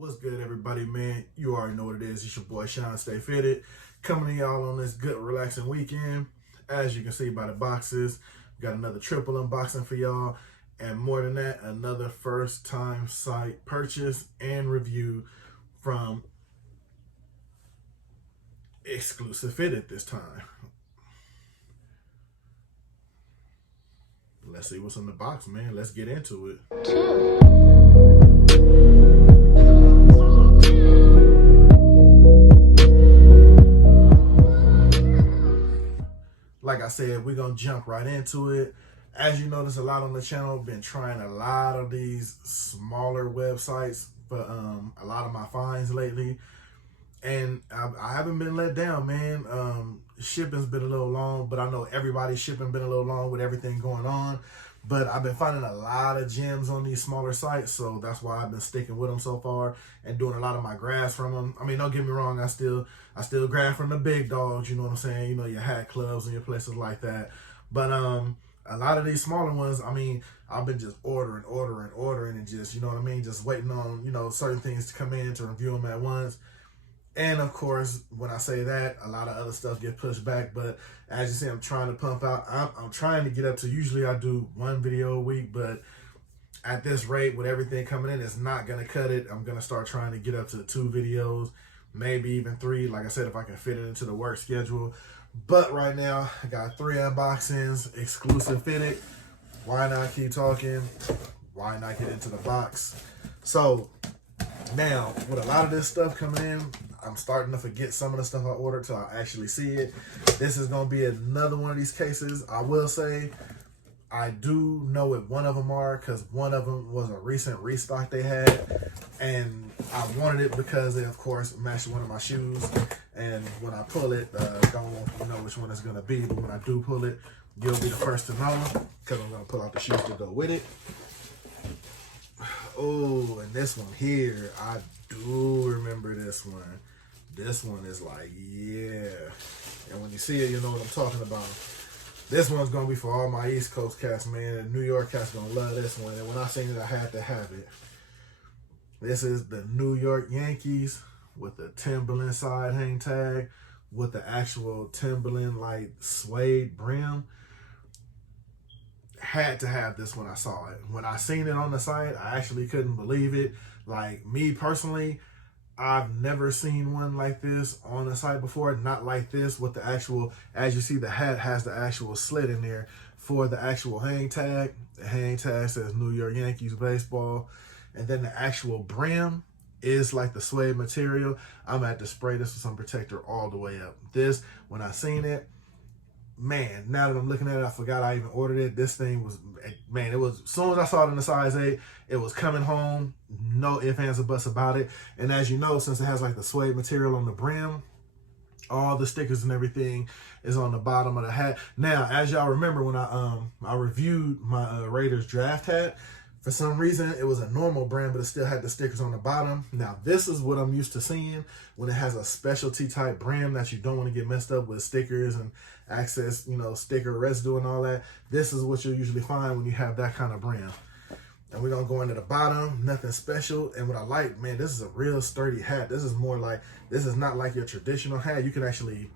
What's good, everybody, man? You already know what it is. It's your boy Shawn.Stay.Fitted, coming to y'all on this good, relaxing weekend. As you can see by the boxes, we got another triple unboxing for y'all, and more than that, another first-time site purchase and review from Exclusive Fitted this time. Let's see what's in the box, man. Let's get into it. Like I said, we're going to jump right into it. As you notice a lot on the channel, been trying a lot of these smaller websites for a lot of my finds lately. And I haven't been let down, man. Shipping's been a little long, but I know everybody's shipping been a little long with everything going on. But I've been finding a lot of gems on these smaller sites, so that's why I've been sticking with them so far and doing a lot of my grabs from them. I mean, don't get me wrong, I still grab from the big dogs, you know what I'm saying? You know, your hat clubs and your places like that. But a lot of these smaller ones, I mean, I've been just ordering and just, you know what I mean? Just waiting on, you know, certain things to come in to review them at once. And of course, when I say that, a lot of other stuff get pushed back. But as you see, I'm trying to pump out. I'm trying to get up to, usually I do one video a week, but at this rate, with everything coming in, it's not going to cut it. I'm going to start trying to get up to 2 videos, maybe even 3. Like I said, if I can fit it into the work schedule. But right now, I got 3 unboxings, Exclusive Fitted. Why not keep talking? Why not get into the box? So now, with a lot of this stuff coming in, I'm starting to forget some of the stuff I ordered till I actually see it. This is going to be another one of these cases. I will say, I do know what one of them are, because one of them was a recent restock they had. And I wanted it because it, of course, matched one of my shoes. And when I pull it, don't know which one it's going to be. But when I do pull it, you'll be the first to know, because I'm going to pull out the shoes to go with it. Oh, and this one here, I do remember this one. This one is like, yeah. And when you see it, you know what I'm talking about. This one's going to be for all my East Coast cats, man. And New York cats going to love this one. And when I seen it, I had to have it. This is the New York Yankees with the Timberland side hang tag with the actual Timberland, like, suede brim. Had to have this when I saw it. When I seen it on the site, I actually couldn't believe it. Like, me personally, I've never seen one like this on the site before. Not like this with the actual, as you see, the hat has the actual slit in there for the actual hang tag. The hang tag says New York Yankees baseball. And then the actual brim is like the suede material. I'm going to have to spray this with some protector all the way up. This, when I seen it, man, now that I'm looking at it, I forgot I even ordered it. This thing was, man, it was, as soon as I saw it in the size 8, it was coming home. No ifs, ands, or buts about it. And as you know, since it has like the suede material on the brim, all the stickers and everything is on the bottom of the hat. Now, as y'all remember, when I reviewed my Raiders draft hat, for some reason, it was a normal brand, but it still had the stickers on the bottom. Now, this is what I'm used to seeing when it has a specialty type brand that you don't want to get messed up with stickers and access, you know, sticker residue and all that. This is what you'll usually find when you have that kind of brand. And we're going to go into the bottom, nothing special. And what I like, man, this is a real sturdy hat. This is more like, this is not like your traditional hat. You can actually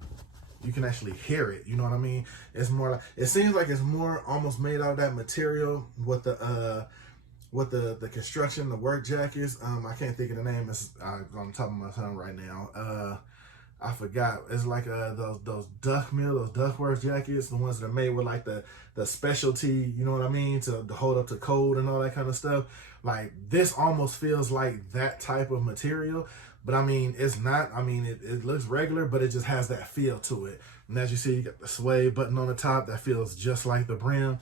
hear it. You know what I mean? It's more like, it seems like it's more almost made out of that material with the construction, the work jackets. I can't think of the name. It's on top of my tongue right now. I forgot. It's like those duckworth jackets, the ones that are made with like the specialty, you know what I mean, to hold up to cold and all that kind of stuff. Like, this almost feels like that type of material, but I mean, it's not. I mean, it looks regular, but it just has that feel to it. And as you see, you got the suede button on the top that feels just like the brim.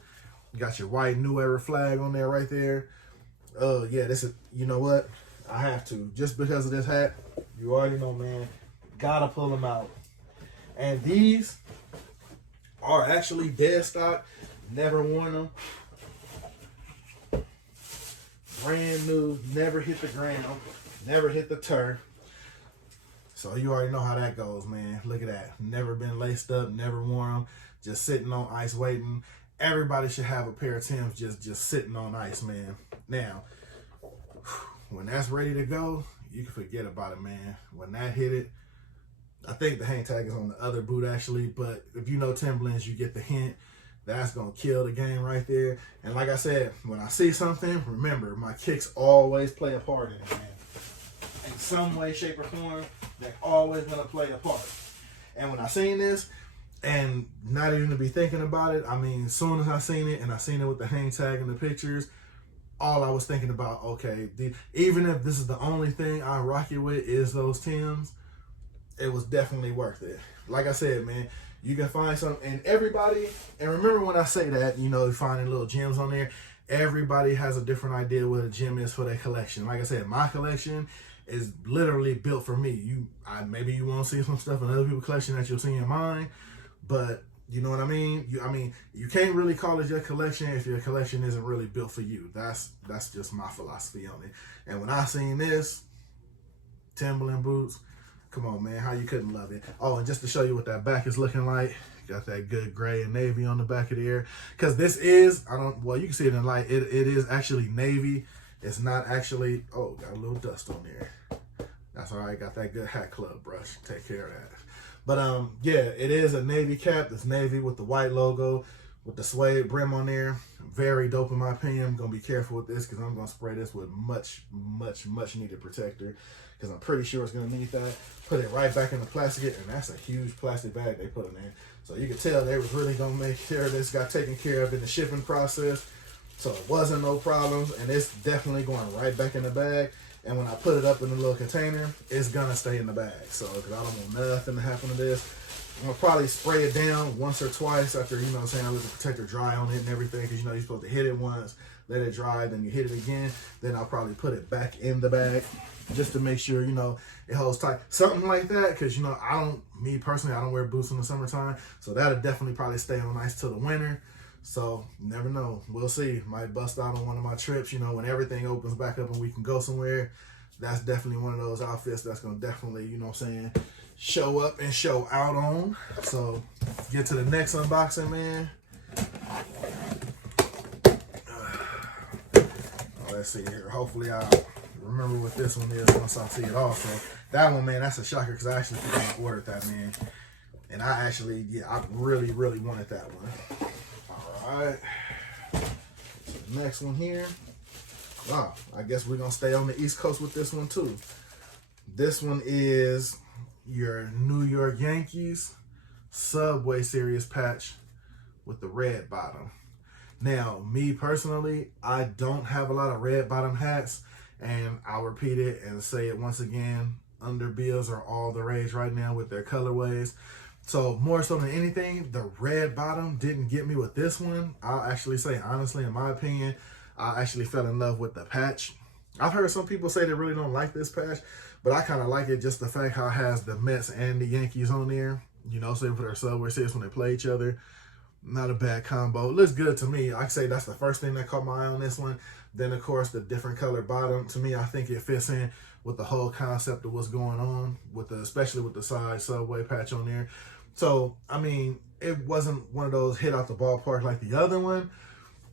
You got your white New Era flag on there right there. Oh, yeah, this is, you know what? I have to. Just because of this hat, you already know, man. Gotta pull them out. And these are actually dead stock. Never worn them. Brand new. Never hit the ground. Never hit the turf. So you already know how that goes, man. Look at that. Never been laced up. Never worn them. Just sitting on ice waiting. Everybody should have a pair of Timbs just sitting on ice, man. Now, when that's ready to go, you can forget about it, man. When that hit it, I think the hang tag is on the other boot actually, but if you know Timberlands, you get the hint. That's going to kill the game right there. And like I said, when I see something, remember, my kicks always play a part in it, man. In some way, shape, or form, they're always going to play a part. And when I seen this, and not even to be thinking about it, I mean, as soon as I seen it, and I seen it with the hang tag and the pictures, all I was thinking about, okay, even if this is the only thing I rock it with is those Timbs, it was definitely worth it. Like I said, man, you can find some, and everybody, and remember when I say that, you know, finding little gems on there, everybody has a different idea what a gem is for their collection. Like I said, my collection is literally built for me. Maybe you won't see some stuff in other people's collection that you'll see in mine, but you know what I mean? You can't really call it your collection if your collection isn't really built for you. That's just my philosophy on it. And when I seen this, Timberland boots, come on, man, how you couldn't love it? Oh, and just to show you what that back is looking like, got that good gray and navy on the back of the ear. Because this is, you can see it in light, it is actually navy. It's not actually, oh, got a little dust on there. That's all right, got that good hat club brush. Take care of that. But yeah, it is a navy cap. It's navy with the white logo, with the suede brim on there. Very dope in my opinion. I'm gonna be careful with this because I'm gonna spray this with much needed protector because I'm pretty sure it's gonna need that. Put it right back in the plastic, and that's a huge plastic bag they put in there. So you can tell they was really gonna make sure this got taken care of in the shipping process. So it wasn't no problems, and it's definitely going right back in the bag. And when I put it up in the little container, it's gonna stay in the bag. So, because I don't want nothing to happen to this. I'm gonna probably spray it down once or twice after, you know what I'm saying, I let the protector dry on it and everything. Because, you know, you're supposed to hit it once, let it dry, then you hit it again. Then I'll probably put it back in the bag just to make sure, you know, it holds tight. Something like that, because, you know, me personally, I don't wear boots in the summertime. So that'll definitely probably stay on nice till the winter. So, never know. We'll see. Might bust out on one of my trips, you know, when everything opens back up and we can go somewhere. That's definitely one of those outfits that's going to definitely, you know what I'm saying, show up and show out on. So, get to the next unboxing, man. Let's see here. Hopefully, I'll remember what this one is once I see it also. That one, man, that's a shocker because I actually forgot I ordered that, man. And I actually, I really wanted that one. Alright, so the next one here. Wow, I guess we're going to stay on the East Coast with this one too. This one is your New York Yankees Subway Series patch with the red bottom. Now, me personally, I don't have a lot of red bottom hats, and I'll repeat it and say it once again, underbills are all the rage right now with their colorways. So more so than anything, the red bottom didn't get me with this one. I'll actually say, honestly, in my opinion, I actually fell in love with the patch. I've heard some people say they really don't like this patch, but I kind of like it just the fact how it has the Mets and the Yankees on there. You know, so for their Subway Series when they play each other. Not a bad combo. It looks good to me. I say that's the first thing that caught my eye on this one. Then, of course, the different color bottom. To me, I think it fits in with the whole concept of what's going on, especially with the side Subway patch on there. So, I mean, it wasn't one of those hit out the ballpark like the other one,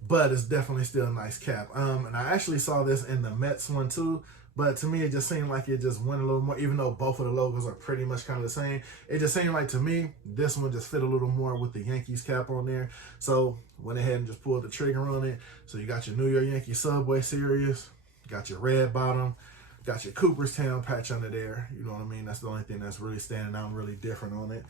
but it's definitely still a nice cap. And I actually saw this in the Mets one too, but to me, it just seemed like it just went a little more, even though both of the logos are pretty much kind of the same. It just seemed like, to me, this one just fit a little more with the Yankees cap on there. So, went ahead and just pulled the trigger on it. So, you got your New York Yankees Subway Series, got your red bottom, got your Cooperstown patch under there. You know what I mean? That's the only thing that's really standing out and really different on it.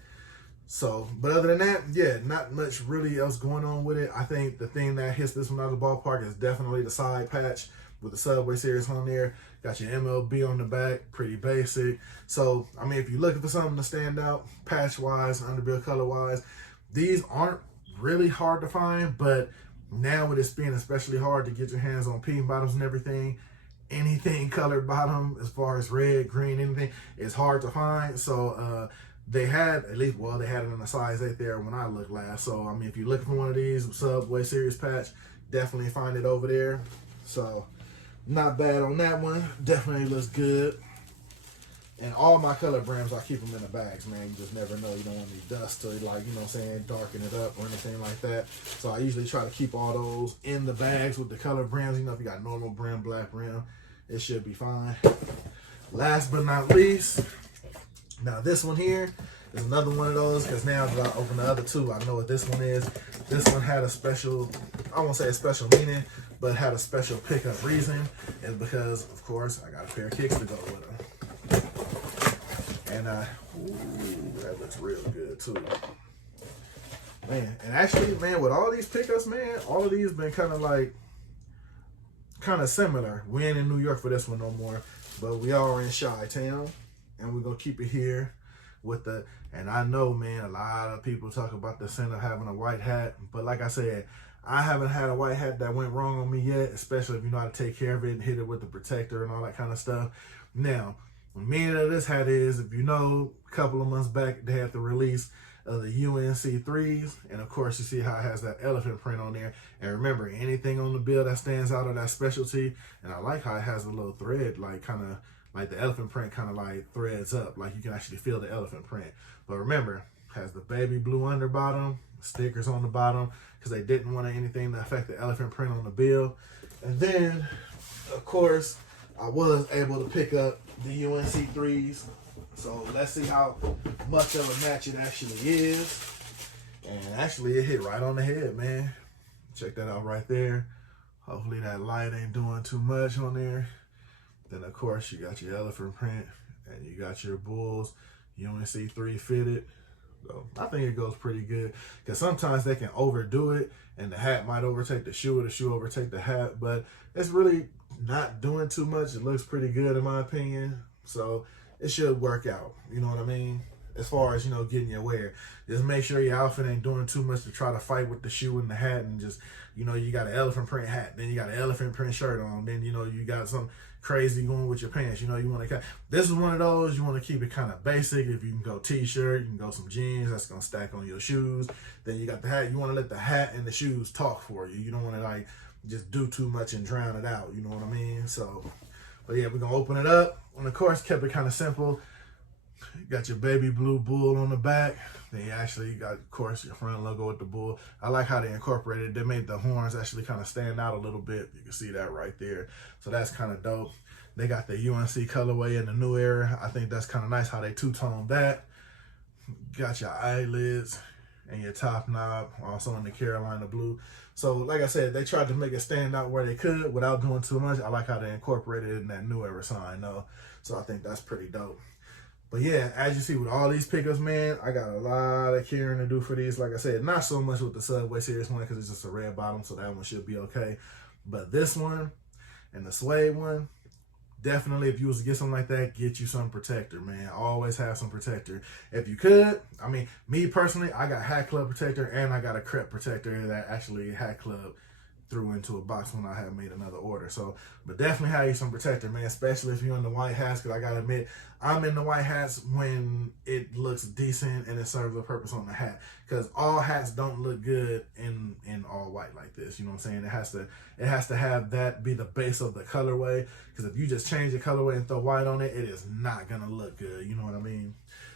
So, but other than that, yeah, not much really else going on with it. I think the thing that hits this one out of the ballpark is definitely the side patch with the Subway Series on there. Got your MLB on the back, pretty basic. So, I mean, if you're looking for something to stand out, patch-wise, underbill color-wise, these aren't really hard to find, but now with it being especially hard to get your hands on peen bottoms and everything, anything colored bottom, as far as red, green, anything, is hard to find. So, they had, they had it in a size 8 there when I looked last. So, I mean, if you're looking for one of these Subway Series patch, definitely find it over there. So, not bad on that one. Definitely looks good. And all my color brands, I keep them in the bags, man. You just never know. You don't want any dust or, like, you know what I'm saying, darken it up or anything like that. So, I usually try to keep all those in the bags with the color brands. You know, if you got normal brim, black brim, it should be fine. Last but not least, now this one here is another one of those, because now that I open the other two, I know what this one is. This one had a special, I won't say a special meaning, but had a special pickup reason. It's because, of course, I got a pair of kicks to go with them. And ooh, that looks real good too. Man, and actually, man, with all these pickups, man, all of these been kind of similar. We ain't in New York for this one no more, but we are in Chi-Town, and we're gonna keep it here with the, and I know, man, a lot of people talk about the sin of having a white hat, but like I said, I haven't had a white hat that went wrong on me yet, especially if you know how to take care of it and hit it with the protector and all that kind of stuff. Now, the meaning of this hat is, if you know, a couple of months back, they had the release of the UNC 3s, and of course, you see how it has that elephant print on there. And remember, anything on the bill that stands out of that specialty, and I like how it has a little thread, like kind of, like the elephant print kind of like threads up, like you can actually feel the elephant print. But remember, has the baby blue underbottom, stickers on the bottom, because they didn't want anything to affect the elephant print on the bill. And then, of course, I was able to pick up the UNC 3s. So let's see how much of a match it actually is. And actually, it hit right on the head, man. Check that out right there. Hopefully that light ain't doing too much on there. Then, of course, you got your elephant print, and you got your Bulls UNC 3 fitted. So I think it goes pretty good, because sometimes they can overdo it, and the hat might overtake the shoe, or the shoe overtake the hat, but it's really not doing too much. It looks pretty good in my opinion, so it should work out. You know what I mean? As far as, you know, getting your wear, just make sure your outfit ain't doing too much to try to fight with the shoe and the hat, and just, you know, you got an elephant print hat, then you got an elephant print shirt on, then, you know, you got some crazy going with your pants. You know, you want to, this is one of those, you want to keep it kind of basic. If you can go t-shirt, you can go some jeans, that's going to stack on your shoes. Then you got the hat. You want to let the hat and the shoes talk for you. You don't want to like just do too much and drown it out. You know what I mean? So, but yeah, we're going to open it up. And of course, kept it kind of simple. You got your baby blue bull on the back. Then you actually got, of course, your front logo with the bull. I like how they incorporated it. They made the horns actually kind of stand out a little bit. You can see that right there. So that's kind of dope. They got the UNC colorway in the new era. I think that's kind of nice how they two-toned that. Got your eyelids and your top knob, also in the Carolina blue. So like I said, they tried to make it stand out where they could without doing too much. I like how they incorporated it in that new era sign, though. So I think that's pretty dope. But yeah, as you see with all these pickups, man, I got a lot of caring to do for these. Like I said, not so much with the Subway Series one, because it's just a red bottom, so that one should be okay. But this one and the suede one, definitely, if you was to get something like that, get you some protector, man. Always have some protector. If you could, I mean, me personally, I got Hat Club protector, and I got a crepe protector that actually Hat Club threw into a box when I had made another order. So, but definitely have you some protector, man, especially if you're in the white hats, because I gotta admit, I'm in the white hats when it looks decent and it serves a purpose on the hat, because all hats don't look good in all white like this. You know what I'm saying? It has to have that be the base of the colorway, because if you just change the colorway and throw white on it, it is not gonna look good. You know what I mean?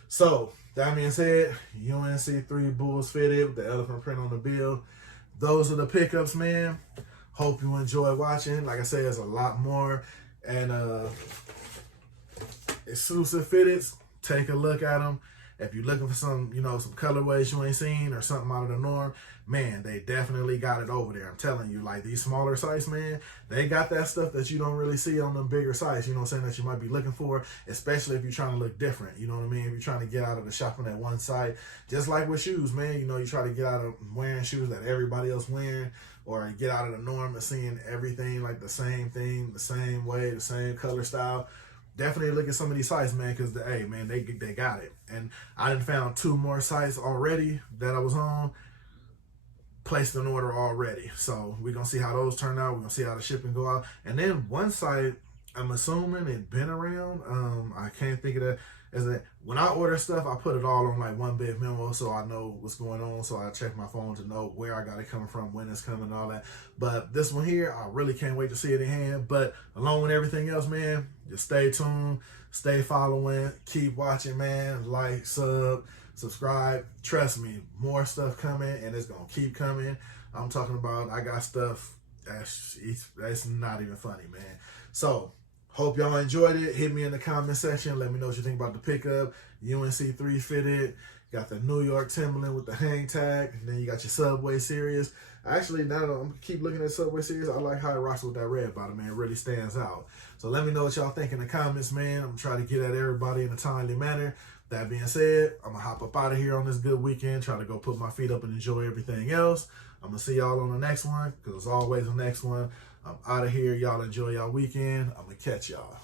So that being said, UNC 3 Bulls fitted with the elephant print on the bill. Those are the pickups, man. Hope you enjoy watching. Like I said, there's a lot more. And exclusive fitteds, take a look at them. If you're looking for some, you know, some colorways you ain't seen or something out of the norm, man, they definitely got it over there. I'm telling you, like these smaller sites, man, they got that stuff that you don't really see on them bigger sites, you know what I'm saying, that you might be looking for, especially if you're trying to look different, you know what I mean? If you're trying to get out of the shopping at one site, just like with shoes, man, you know, you try to get out of wearing shoes that everybody else wearing, or get out of the norm of seeing everything like the same thing, the same way, the same color style. Definitely look at some of these sites, man, because, hey, man, they got it. And I done found 2 more sites already that I was on, placed an order already. So we're going to see how those turn out. We're going to see how the shipping go out. And then one site, I'm assuming it been around. I can't think of that. When I order stuff, I put it all on like one big memo so I know what's going on. So I check my phone to know where I got it coming from, when it's coming, and all that. But this one here, I really can't wait to see it in hand. But along with everything else, man, just stay tuned, stay following, keep watching, man. Like, subscribe. Trust me, more stuff coming, and it's gonna keep coming. I'm talking about, I got stuff that's not even funny, man. So Hope y'all enjoyed it. Hit me in the comment section. Let me know what you think about the pickup. UNC 3-fitted. Got the New York Timberland with the hang tag. And then you got your Subway series. Actually, now that I'm keep looking at Subway series, I like how it rocks with that red bottom, man. It really stands out. So let me know what y'all think in the comments, man. I'm trying to get at everybody in a timely manner. That being said, I'm going to hop up out of here on this good weekend, try to go put my feet up and enjoy everything else. I'm going to see y'all on the next one, because as always, the next one, I'm out of here. Y'all enjoy y'all weekend. I'm going to catch y'all.